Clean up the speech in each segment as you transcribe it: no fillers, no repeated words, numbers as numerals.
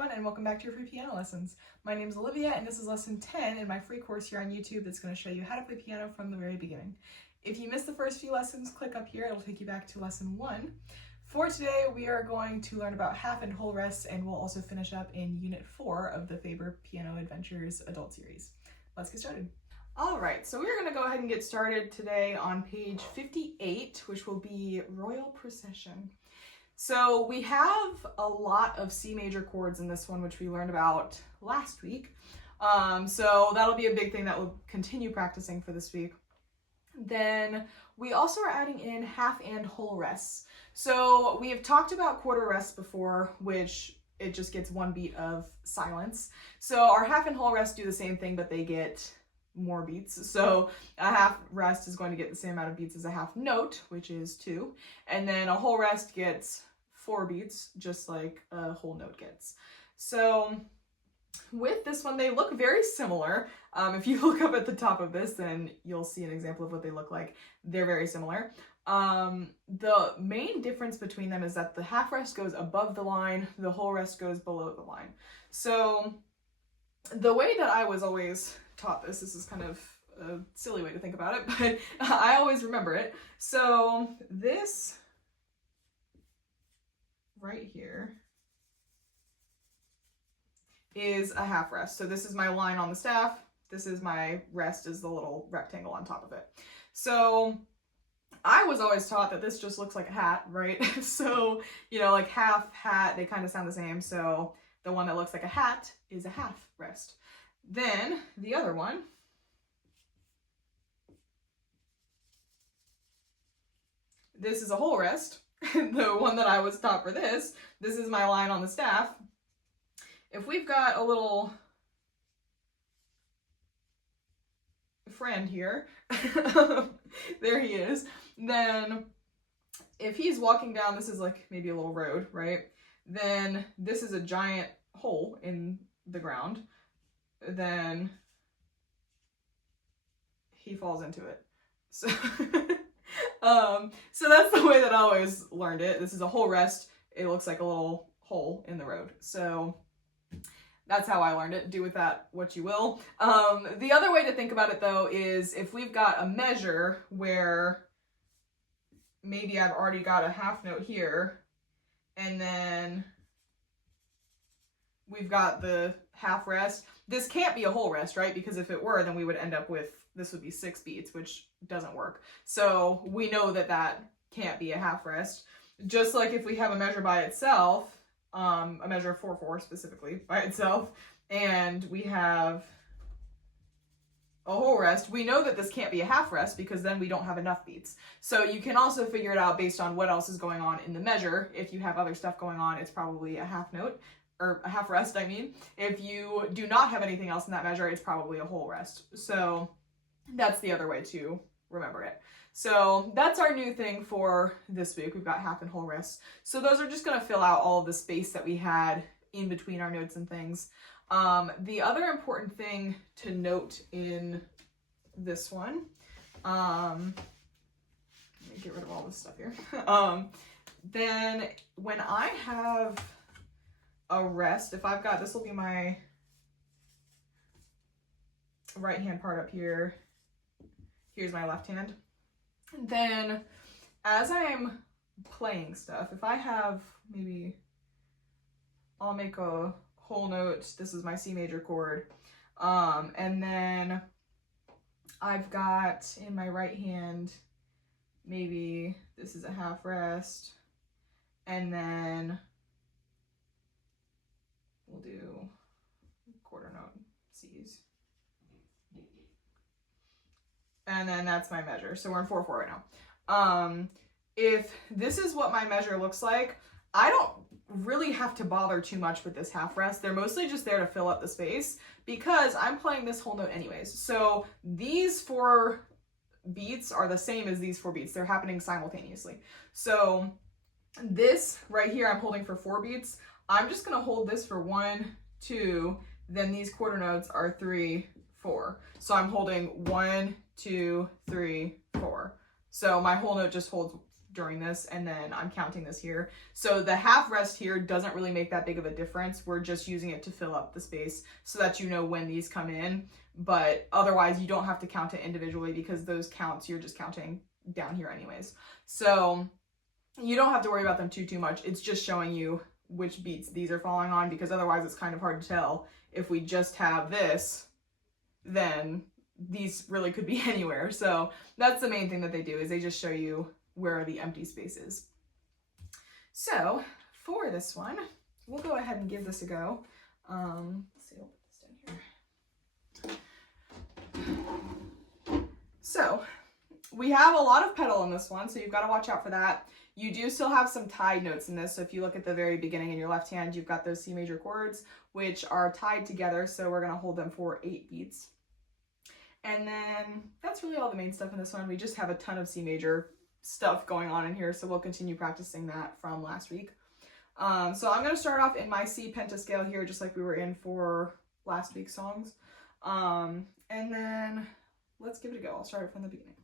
everyone, and welcome back to your free piano lessons. My name is Olivia, and this is lesson 10 in my free course here on YouTube that's going to show you how to play piano from the very beginning. If you missed the first few lessons, click up here. It'll take you back to lesson 1. For today, we are going to learn about half and whole rests, and we'll also finish up in Unit 4 of the Faber Piano Adventures Adult Series. Let's get started. Alright, so we're going to go ahead and get started today on page 58, which will be Royal Procession. So we have a lot of C major chords in this one, which we learned about last week. So that'll be a big thing that we'll continue practicing for this week. Then we also are adding in half and whole rests. So we have talked about quarter rests before, which it just gets one beat of silence. So our half and whole rests do the same thing, but they get more beats. So a half rest is going to get the same amount of beats as a half note, which is 2. And then a whole rest gets 4 beats, just like a whole note gets. So with this one, they look very similar. If you look up at the top of this, then you'll see an example of what they look like. They're very similar. The main difference between them is that the half rest goes above the line, the whole rest goes below the line. So the way that I was always taught this is kind of a silly way to think about it, but I always remember it. So this right here is a half rest. So this is my line on the staff. This is my rest, is the little rectangle on top of it. So I was always taught that this just looks like a hat, right? So, you know, like half, hat, they kind of sound the same. So the one that looks like a hat is a half rest. Then the other one this is a whole rest. The one that I was taught for this is my line on the staff. If we've got a little friend here, there he is, then if he's walking down, this is like maybe a little road, right? Then this is a giant hole in the ground. Then he falls into it. So so that's the way that I always learned it. This is a whole rest. It looks like a little hole in the road. So that's how I learned it. Do with that what you will. The other way to think about it though is if we've got a measure where maybe I've already got a half note here, and then we've got the half rest. This can't be a whole rest, right? Because if it were, then we would end up with, this would be 6 beats, which doesn't work. So we know that that can't be a half rest. Just like if we have a measure by itself, a measure 4/4 specifically by itself, and we have a whole rest, we know that this can't be a half rest because then we don't have enough beats. So you can also figure it out based on what else is going on in the measure. If you have other stuff going on, it's probably a half note, or a half rest, I mean. If you do not have anything else in that measure, it's probably a whole rest. So that's the other way to remember it. So that's our new thing for this week. We've got half and whole rests. So those are just going to fill out all of the space that we had in between our notes and things. The other important thing to note in this one, let me get rid of all this stuff here. Then when I have a rest, if I've got, this will be my right hand part up here. Here's my left hand. Then as I'm playing stuff, if I have, maybe I'll make a whole note. This is my C major chord. And then I've got in my right hand, maybe this is a half rest. And then we'll do quarter note C's. And then that's my measure. So we're in 4/4 right now. If this is what my measure looks like, I don't really have to bother too much with this half rest. They're mostly just there to fill up the space because I'm playing this whole note anyways. So these 4 beats are the same as these 4 beats. They're happening simultaneously. So this right here, I'm holding for 4 beats. I'm just going to hold this for 1, 2, then these quarter notes are 3, 4. So I'm holding 1, 2, 3, 4. So my whole note just holds during this, and then I'm counting this here. So the half rest here doesn't really make that big of a difference. We're just using it to fill up the space so that you know when these come in, but otherwise you don't have to count it individually because those counts you're just counting down here anyways. So you don't have to worry about them too much. It's just showing you which beats these are falling on, because otherwise it's kind of hard to tell. If we just have this, then these really could be anywhere. So that's the main thing that they do, is they just show you where are the empty spaces. So for this one, we'll go ahead and give this a go. Let's see, I'll put this down here. So we have a lot of pedal in this one, so you've got to watch out for that. You do still have some tied notes in this. So if you look at the very beginning in your left hand, you've got those C major chords, which are tied together. So we're going to hold them for 8 beats. And then that's really all the main stuff in this one. We just have a ton of C major stuff going on in here. So we'll continue practicing that from last week. So I'm going to start off in my C pentascale here, just like we were in for last week's songs. And then let's give it a go. I'll start it from the beginning.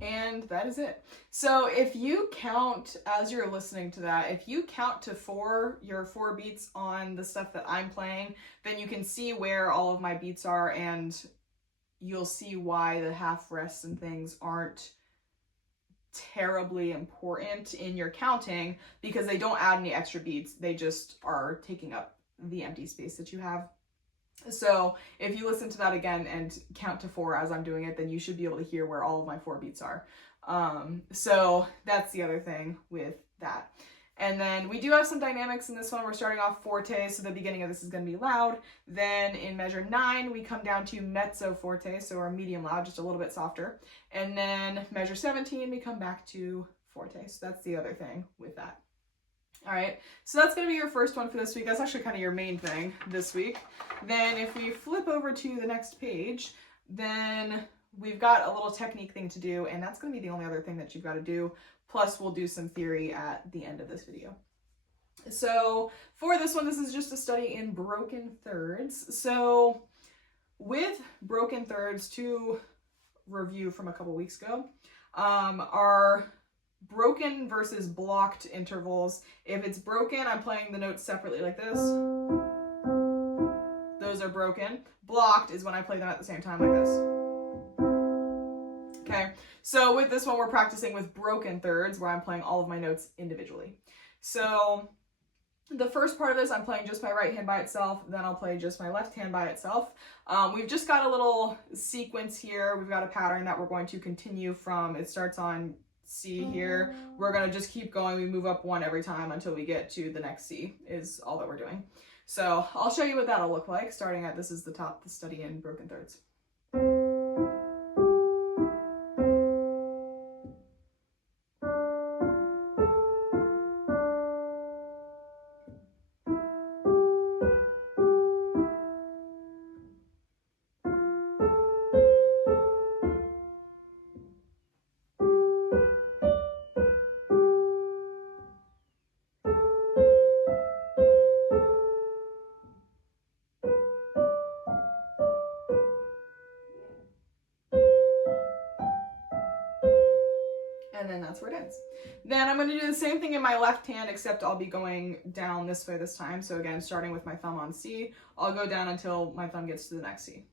And that is it. So if you count, as you're listening to that, if you count to 4, your 4 beats on the stuff that I'm playing, then you can see where all of my beats are, and you'll see why the half rests and things aren't terribly important in your counting, because they don't add any extra beats. They just are taking up the empty space that you have. So if you listen to that again and count to 4 as I'm doing it, then you should be able to hear where all of my 4 beats are. So that's the other thing with that. And then we do have some dynamics in this one. We're starting off forte, so the beginning of this is going to be loud. Then in measure 9, we come down to mezzo forte, so we're medium loud, just a little bit softer. And then measure 17, we come back to forte. So that's the other thing with that. All right, so that's going to be your first one for this week. That's actually kind of your main thing this week. Then if we flip over to the next page, then we've got a little technique thing to do, and that's going to be the only other thing that you've got to do. Plus, we'll do some theory at the end of this video. So for this one, this is just a study in broken thirds. So with broken thirds, to review from a couple weeks ago, are broken versus blocked intervals. If it's broken, I'm playing the notes separately like this. Those are broken. Blocked is when I play them at the same time like this. Okay, so with this one, we're practicing with broken thirds, where I'm playing all of my notes individually. So the first part of this, I'm playing just my right hand by itself, then I'll play just my left hand by itself. We've just got a little sequence here. We've got a pattern that we're going to continue from. It starts on C here. We're going to just keep going. We move up 1 every time until we get to the next C is all that we're doing. So I'll show you what that'll look like, starting at, this is the top, the study in broken thirds. And then that's where it ends. Then I'm going to do the same thing in my left hand, except I'll be going down this way this time. So again, starting with my thumb on C, I'll go down until my thumb gets to the next C.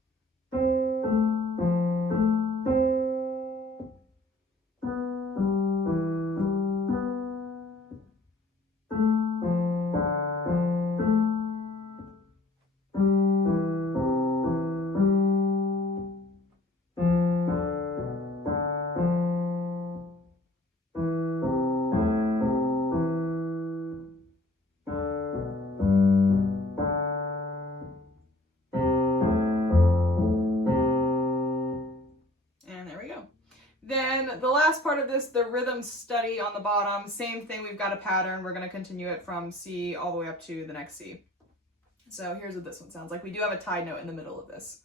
Then the last part of this, the rhythm study on the bottom, same thing, we've got a pattern. We're going to continue it from C all the way up to the next C. So here's what this one sounds like. We do have a tied note in the middle of this.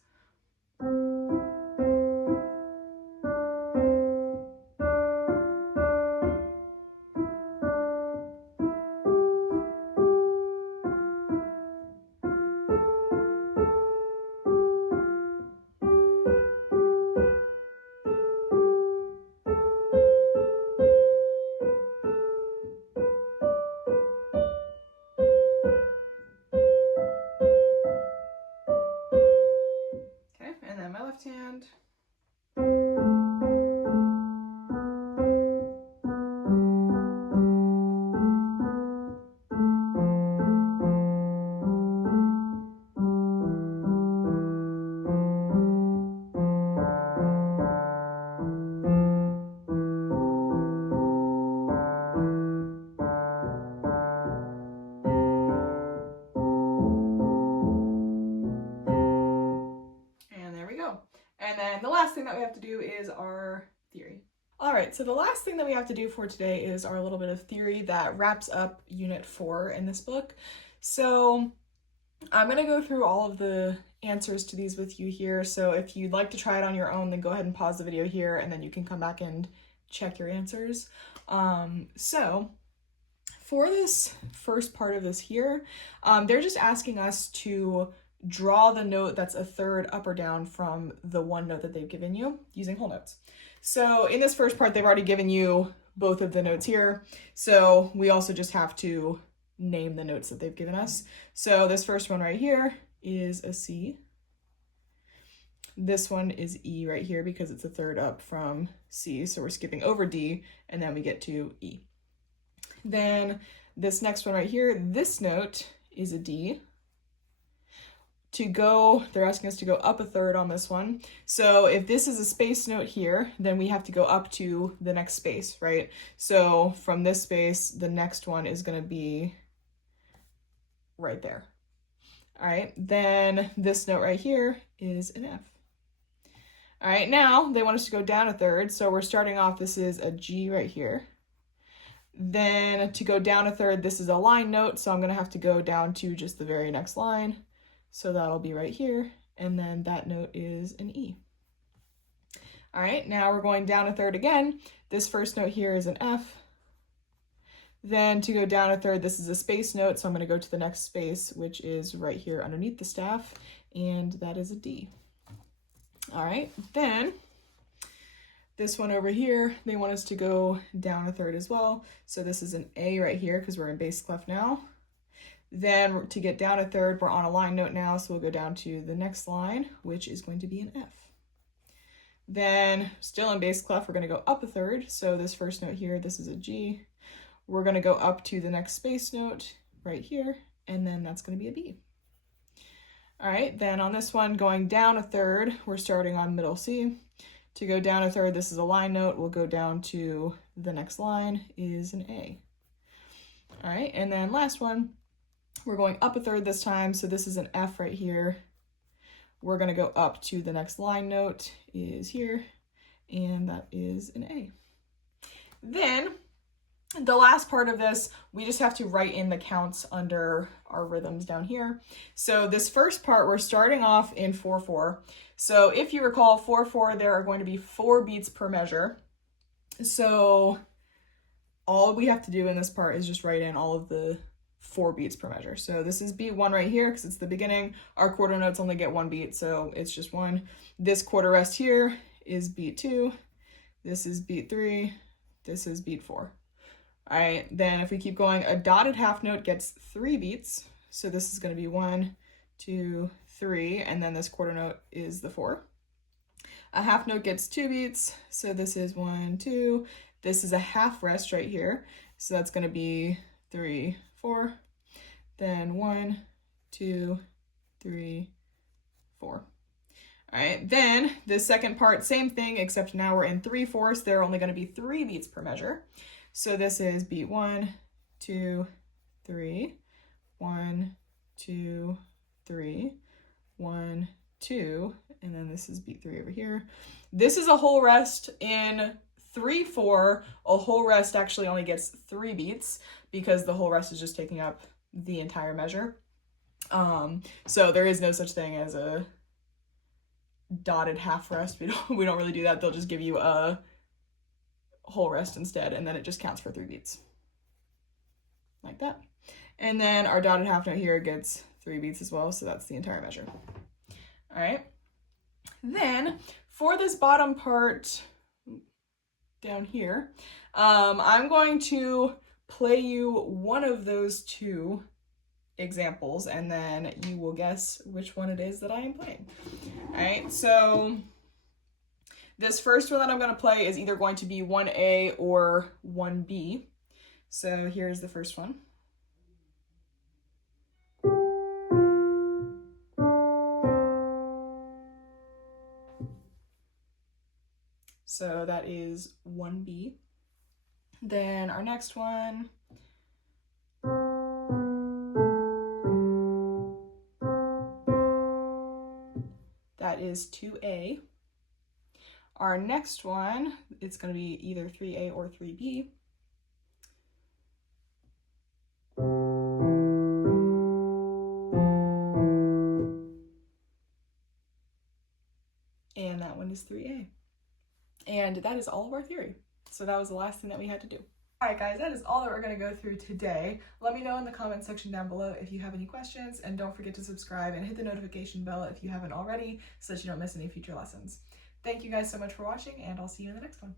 Okay, and then my left hand. And then the last thing that we have to do is our theory. All right, so the last thing that we have to do for today is our little bit of theory that wraps up Unit 4 in this book. So I'm gonna go through all of the answers to these with you here. So if you'd like to try it on your own, then go ahead and pause the video here and then you can come back and check your answers. So for this first part of this here, they're just asking us to draw the note that's a third up or down from the one note that they've given you using whole notes. So in this first part, they've already given you both of the notes here. So we also just have to name the notes that they've given us. So this first one right here is a C. This one is E right here because it's a third up from C. So we're skipping over D and then we get to E. Then this next one right here, this note is a D. To go, they're asking us to go up a third on this one. So if this is a space note here, then we have to go up to the next space, right? So from this space, the next one is going to be right there. All right, then this note right here is an F. All right, now they want us to go down a third. So we're starting off, this is a G right here. Then to go down a third, this is a line note. So I'm going to have to go down to just the very next line. So that'll be right here, and then that note is an E. All right, now we're going down a third again. This first note here is an F. Then to go down a third, this is a space note, so I'm going to go to the next space, which is right here underneath the staff, and that is a D. All right, then this one over here, they want us to go down a third as well. So this is an A right here because we're in bass clef now. Then to get down a third, we're on a line note now, so we'll go down to the next line, which is going to be an F. Then still in bass clef, we're going to go up a third. So this first note here, this is a G. We're going to go up to the next space note right here, and then that's going to be a B. All right, then on this one, going down a third, we're starting on middle C. To go down a third, this is a line note. We'll go down to the next line is an A. All right, and then last one, we're going up a third this time, so this is an F right here. We're going to go up to the next line note is here, and that is an A. Then the last part of this, we just have to write in the counts under our rhythms down here. So this first part, we're starting off in 4/4. So if you recall, 4/4, there are going to be 4 beats per measure. So all we have to do in this part is just write in all of the 4 beats per measure. So this is beat 1 right here because it's the beginning. Our quarter notes only get 1 beat, so it's just 1. This quarter rest here is beat 2. This is beat 3. This is beat 4. All right, then if we keep going, a dotted half note gets 3 beats. So this is going to be 1, 2, 3, and then this quarter note is the 4. A half note gets 2 beats. So this is 1, 2. This is a half rest right here. So that's going to be 3, 4, then 1, 2, 3, 4. All right, then the second part, same thing, except now we're in 3/4. There are only going to be 3 beats per measure. So this is beat 1, 2, 3, 1, 2, 3, 1, 2, and then this is beat 3 over here. This is a whole rest in 3/4. A whole rest actually only gets 3 beats because the whole rest is just taking up the entire measure. So there is no such thing as a dotted half rest. We don't really do that. They'll just give you a whole rest instead, and then it just counts for 3 beats. Like that. And then our dotted half note here gets 3 beats as well, so that's the entire measure. All right. Then for this bottom part down here, I'm going to play you one of those 2 examples, and then you will guess which one it is that I am playing. All right, so this first one that I'm going to play is either going to be 1A or 1B. So here's the first one. So that is 1B. Then our next one, that is 2A. Our next one, it's going to be either 3A or 3B. And that one is 3A. And that is all of our theory. So that was the last thing that we had to do. All right, guys, that is all that we're going to go through today. Let me know in the comment section down below if you have any questions, and don't forget to subscribe and hit the notification bell if you haven't already so that you don't miss any future lessons. Thank you guys so much for watching, and I'll see you in the next one.